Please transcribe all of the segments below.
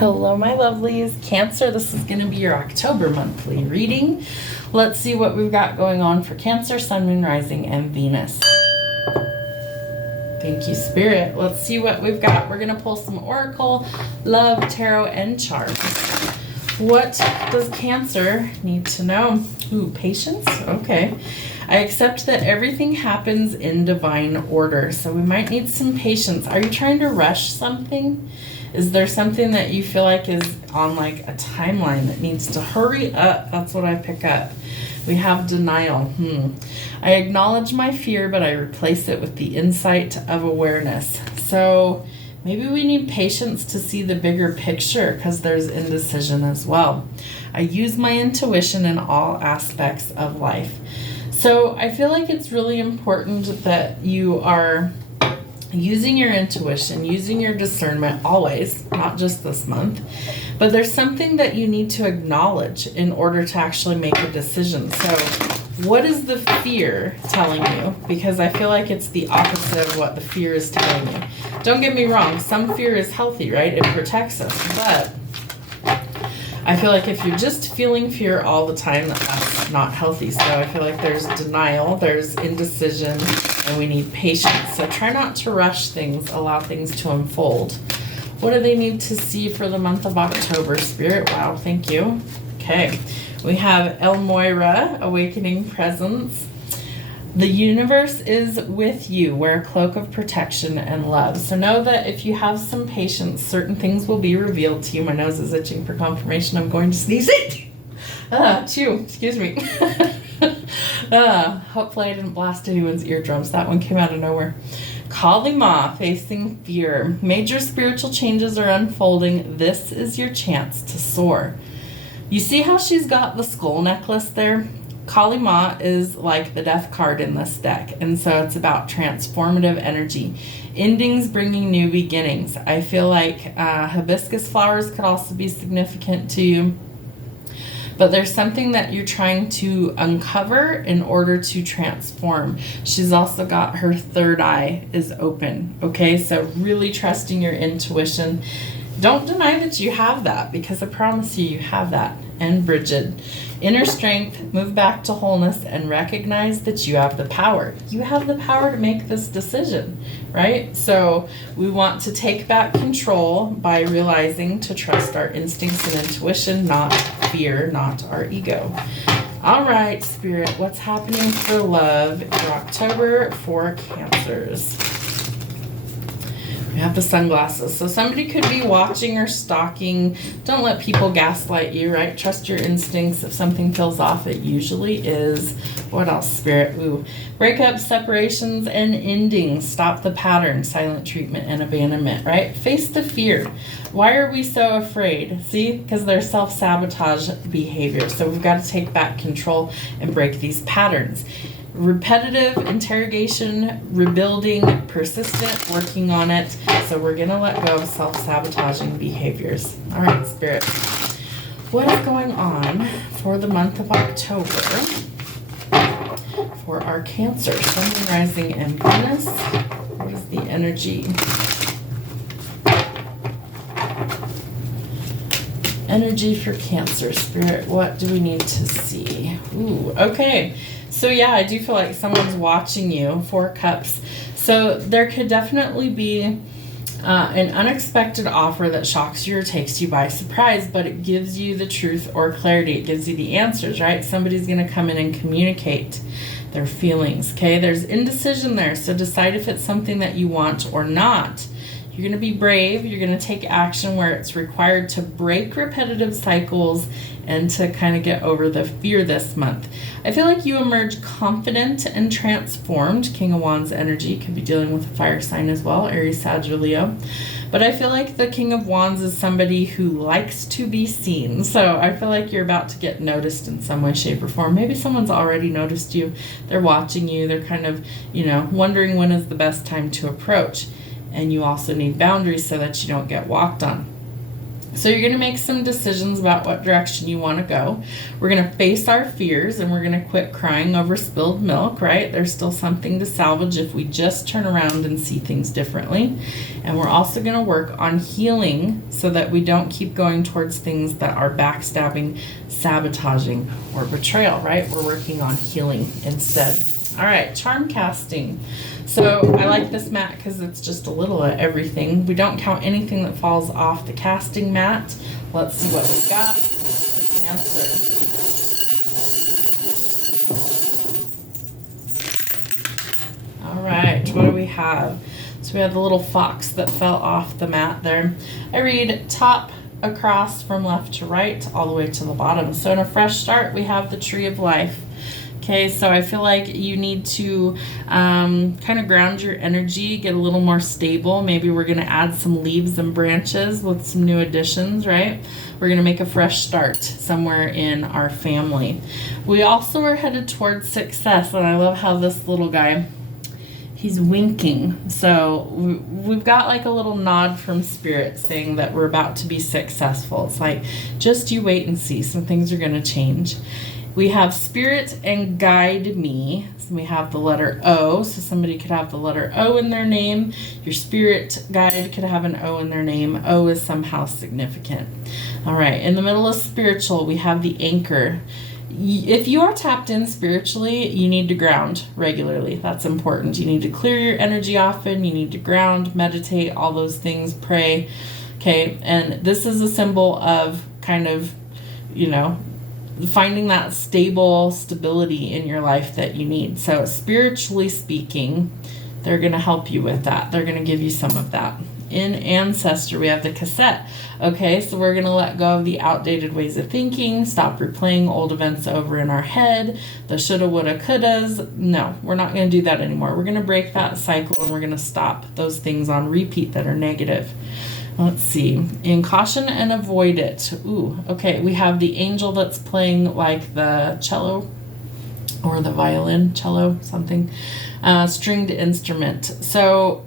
Hello, my lovelies. Cancer, this is going to be your October monthly reading. Let's see what we've got going on for Cancer, Sun, Moon, Rising, and Venus. Thank you, Spirit. Let's see what we've got. We're going to pull some Oracle, Love, Tarot, and Charms. What does Cancer need to know? Ooh, patience? Okay. I accept that everything happens in divine order, so we might need some patience. Are you trying to rush something? Is there something that you feel like is on like a timeline that needs to hurry up? That's what I pick up. We have denial. I acknowledge my fear, but I replace it with the insight of awareness. So maybe we need patience to see the bigger picture because there's indecision as well. I use my intuition in all aspects of life. So I feel like it's really important that you are using your intuition, using your discernment always, not just this month. But there's something that you need to acknowledge in order to actually make a decision. So what is the fear telling you? Because I feel like it's the opposite of what the fear is telling you. Don't get me wrong, some fear is healthy, right? It protects us. But I feel like if you're just feeling fear all the time, that's not healthy. So I feel like there's denial, there's indecision, and we need patience. So try not to rush things, allow things to unfold. What do they need to see for the month of October, Spirit? Wow, thank you. Okay, we have El Moira, Awakening Presence. The universe is with you. Wear a cloak of protection and love. So know that if you have some patience, certain things will be revealed to you. My nose is itching for confirmation. I'm going to sneeze. Chew. Excuse me. Hopefully I didn't blast anyone's eardrums. That one came out of nowhere. Kali Ma, facing fear. Major spiritual changes are unfolding. This is your chance to soar. You see how she's got the skull necklace there? Kali Ma is like the death card in this deck, and so it's about transformative energy. Endings bringing new beginnings. I feel like hibiscus flowers could also be significant to you. But there's something that you're trying to uncover in order to transform. She's also got her third eye is open. Okay, so really trusting your intuition. Don't deny that you have that, because I promise you have that. And Bridget, inner strength, move back to wholeness, and recognize that you have the power. You have the power to make this decision, right? So we want to take back control by realizing to trust our instincts and intuition, not fear, not our ego. All right, Spirit, what's happening for love for October for Cancers? We have the sunglasses. So somebody could be watching or stalking. Don't let people gaslight you, right? Trust your instincts. If something feels off, it usually is. What else, Spirit? Ooh. Breakups, separations, and endings. Stop the pattern. Silent treatment and abandonment, right? Face the fear. Why are we so afraid? See? Because they're self-sabotage behavior. So we've got to take back control and break these patterns. Repetitive interrogation, rebuilding, persistent, working on it. So we're going to let go of self-sabotaging behaviors. All right, Spirit. What is going on for the month of October for our Cancer, Sun, Rising, and Venus? What is the energy? Energy for Cancer, Spirit. What do we need to see? Ooh, okay. So yeah, I do feel like someone's watching you. 4 Cups. So there could definitely be an unexpected offer that shocks you or takes you by surprise, but it gives you the truth or clarity. It gives you the answers, right? Somebody's going to come in and communicate their feelings, okay? There's indecision there, so decide if it's something that you want or not. You're going to be brave. You're going to take action where it's required to break repetitive cycles and to kind of get over the fear this month. I feel like you emerge confident and transformed. King of Wands energy could be dealing with a fire sign as well, Aries, Sag, or Leo. But I feel like the King of Wands is somebody who likes to be seen. So I feel like you're about to get noticed in some way, shape, or form. Maybe someone's already noticed you. They're watching you. They're kind of, wondering when is the best time to approach. And you also need boundaries so that you don't get walked on. So you're going to make some decisions about what direction you want to go. We're going to face our fears, and we're going to quit crying over spilled milk, right? There's still something to salvage if we just turn around and see things differently. And we're also going to work on healing so that we don't keep going towards things that are backstabbing, sabotaging, or betrayal, right? We're working on healing instead. All right, charm casting. So I like this mat because it's just a little of everything. We don't count anything that falls off the casting mat. Let's see what we've got for Cancer. All right, what do we have? So we have the little fox that fell off the mat there. I read top across from left to right all the way to the bottom. So in a fresh start, we have the tree of life. Okay, so I feel like you need to kind of ground your energy, get a little more stable. Maybe we're going to add some leaves and branches with some new additions, right? We're going to make a fresh start somewhere in our family. We also are headed towards success, and I love how this little guy, he's winking. So we've got like a little nod from Spirit saying that we're about to be successful. It's like, just you wait and see. Some things are going to change. We have Spirit and Guide Me. So we have the letter O. So somebody could have the letter O in their name. Your spirit guide could have an O in their name. O is somehow significant. All right. In the middle of spiritual, we have the anchor. If you are tapped in spiritually, you need to ground regularly. That's important. You need to clear your energy often. You need to ground, meditate, all those things, pray. Okay. And this is a symbol of kind of, finding that stability in your life that you need. So spiritually speaking, they're going to help you with that. They're going to give you some of that. In Ancestor, we have the cassette. Okay, so we're going to let go of the outdated ways of thinking, stop replaying old events over in our head, the shoulda, woulda, couldas. No, we're not going to do that anymore. We're going to break that cycle, and we're going to stop those things on repeat that are negative. Let's see. In Caution and Avoid It. Ooh, okay. We have the angel that's playing like the cello or the violin, cello, something, stringed instrument. So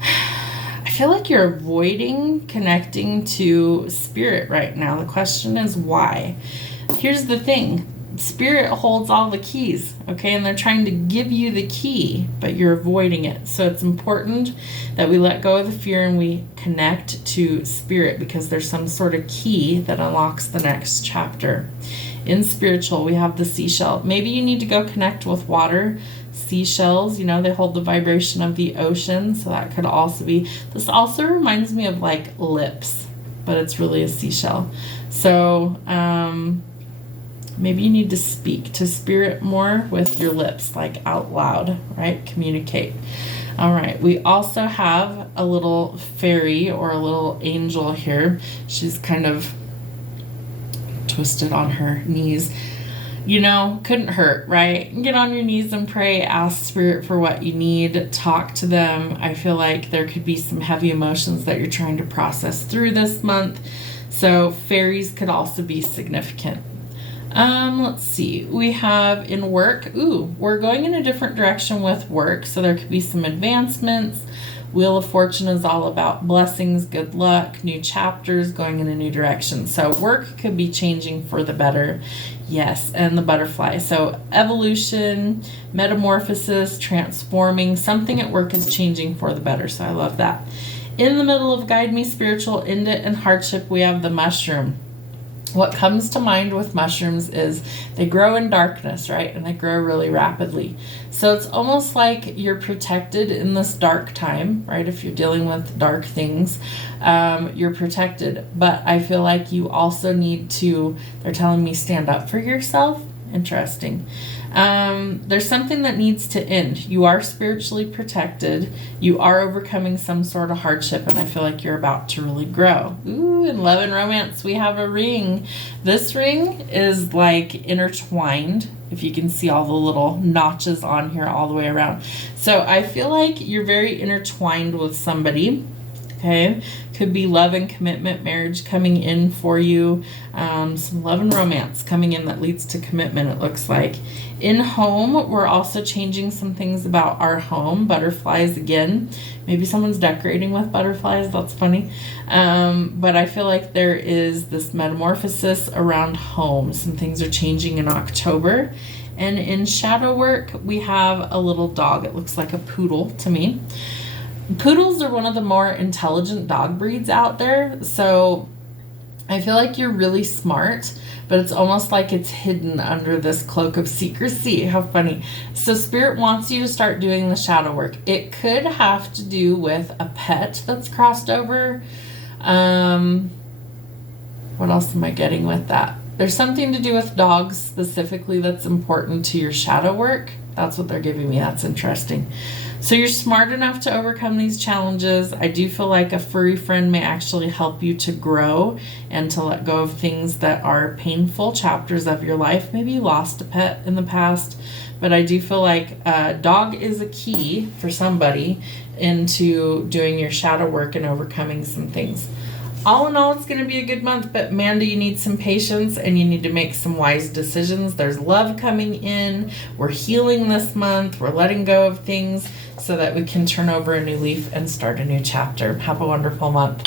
I feel like you're avoiding connecting to Spirit right now. The question is why? Here's the thing. Spirit holds all the keys, okay? And they're trying to give you the key, but you're avoiding it. So it's important that we let go of the fear and we connect to Spirit, because there's some sort of key that unlocks the next chapter. In spiritual, we have the seashell. Maybe you need to go connect with water. Seashells, they hold the vibration of the ocean. So that could also be, this also reminds me of like lips, but it's really a seashell. So, maybe you need to speak to Spirit more with your lips, like out loud, right? Communicate. All right. We also have a little fairy or a little angel here. She's kind of twisted on her knees. Couldn't hurt, right? Get on your knees and pray. Ask Spirit for what you need. Talk to them. I feel like there could be some heavy emotions that you're trying to process through this month. So fairies could also be significant. Let's see. We have in work. Ooh, we're going in a different direction with work. So there could be some advancements. Wheel of Fortune is all about blessings, good luck, new chapters, going in a new direction. So work could be changing for the better. Yes, and the butterfly. So evolution, metamorphosis, transforming. Something at work is changing for the better. So I love that. In the middle of Guide Me, Spiritual, End It, and Hardship, we have the mushroom. What comes to mind with mushrooms is they grow in darkness, right? And they grow really rapidly. So it's almost like you're protected in this dark time, right? If you're dealing with dark things, you're protected. But I feel like you also need to, they're telling me, stand up for yourself. Interesting. There's something that needs to end. You are spiritually protected. You are overcoming some sort of hardship, and I feel like you're about to really grow. Ooh, in love and romance, we have a ring. This ring is like intertwined, if you can see all the little notches on here all the way around. So I feel like you're very intertwined with somebody. Okay, could be love and commitment, marriage coming in for you. Some love and romance coming in that leads to commitment, it looks like. In home, we're also changing some things about our home. Butterflies again. Maybe someone's decorating with butterflies. That's funny. But I feel like there is this metamorphosis around home. Some things are changing in October. And in shadow work, we have a little dog. It looks like a poodle to me. Poodles are one of the more intelligent dog breeds out there, so I feel like you're really smart, but it's almost like it's hidden under this cloak of secrecy. How funny. So Spirit wants you to start doing the shadow work. It could have to do with a pet that's crossed over. What else am I getting with that? There's something to do with dogs specifically that's important to your shadow work. That's what they're giving me. That's interesting. So you're smart enough to overcome these challenges. I do feel like a furry friend may actually help you to grow and to let go of things that are painful chapters of your life. Maybe you lost a pet in the past, but I do feel like a dog is a key for somebody into doing your shadow work and overcoming some things. All in all, it's going to be a good month, but Amanda, you need some patience and you need to make some wise decisions. There's love coming in. We're healing this month. We're letting go of things so that we can turn over a new leaf and start a new chapter. Have a wonderful month.